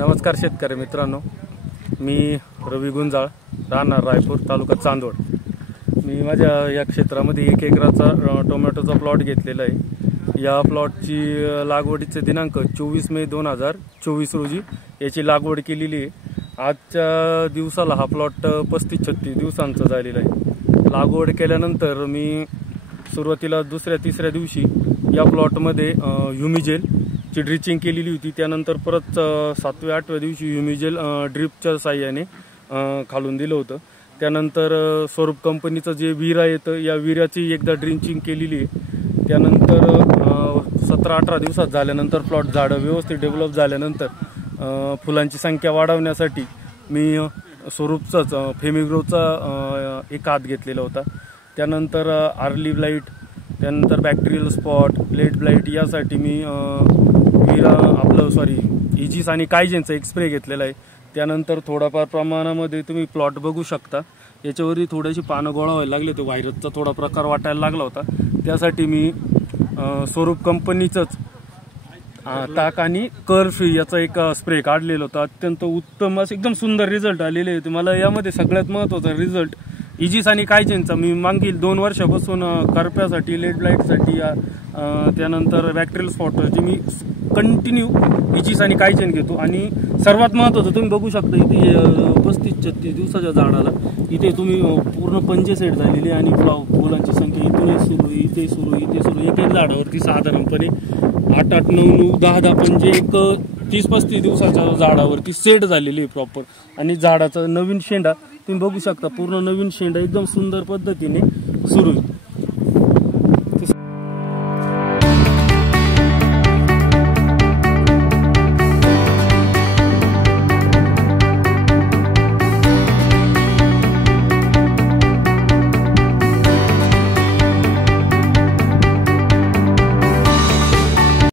नमस्कार शेतकरी मित्रांनो, मी रवी गुंजाळ, राहणार रायपूर, तालुका चांदवड। मी माझ्या या क्षेत्रामध्ये 1 एकराचा टोमॅटोचा प्लॉट घेतलेला आहे। या प्लॉटची लागवडीचे दिनांक 24 मे 2024 रोजी याची लागवड केलेली आहे। आजच्या दिवसाला हा प्लॉट 35-36 दिवसांचा झालेला आहे। लागवड केल्यानंतर मी सुरुवातीला दुसऱ्या-तिसऱ्या दिवशी या प्लॉटमध्ये ह्युमिजेल ची ड्रिचिंग केलेली होती। त्यानंतर परत 7व्या-8व्या दिवशी ह्युमिजेल ड्रिपच्या साहाय्याने खालून दिलं होतं। त्यानंतर स्वरूप कंपनीचं जे विरा येतं, या विराची एकदा ड्रिचिंग केलेली आहे। त्यानंतर 17-18 दिवसात झाल्यानंतर प्लॉट झाडं व्यवस्थित डेव्हलप झाल्यानंतर फुलांची संख्या वाढवण्यासाठी मी स्वरूपचाच फेमिग्रोचा एक हात घेतलेला होता। त्यानंतर आर्ली ब्लाइट, त्यानंतर बॅक्टेरियल स्पॉट, लेट ब्लाइट यासाठी मी इजिस आणि कायजेनचा एक स्प्रे घेतलेला आहे। त्यानंतर थोडाफार प्रमाणामध्ये तुम्ही प्लॉट बघू शकता, याच्यावरही थोडीशी पानं गोळा व्हायला लागले होते, व्हायरसचा थोडा प्रकार वाटायला लागला होता। त्यासाठी मी स्वरूप कंपनीचंच ताक आणि कर्फ्री याचा एक स्प्रे काढलेला होता। अत्यंत उत्तम असं एकदम सुंदर रिझल्ट आलेले होते। मला यामध्ये सगळ्यात महत्त्वाचा रिझल्ट इजिस आणि कायजेनचा, मी मागील 2 वर्षापासून करप्यासाठी, लेट ब्लाइटसाठी, त्यानंतर बॅक्टेरियल स्पॉटसाठी मी कंटिन्यू इजिस आणि कायजेन घेतो। आणि सर्वात महत्त्वाचं तुम्ही बघू शकता, इथे 35-36 दिवसाच्या झाडाला इथे तुम्ही पूर्ण पंजे सेट झालेले आणि फुलांची संख्या इथून सुरू, इथे सुरू, इथे सुरू, एक झाडावरती साधारणपणे 8-8, 9-9, 10-10 पंजे एक 30-35 दिवसाच्या झाडावरती सेट झालेली आहे प्रॉपर। आणि झाडाचा नवीन शेंडा तुम्ही बघू शकता, पूर्ण नवीन शेंडा एकदम सुंदर पद्धतीने सुरू आहे।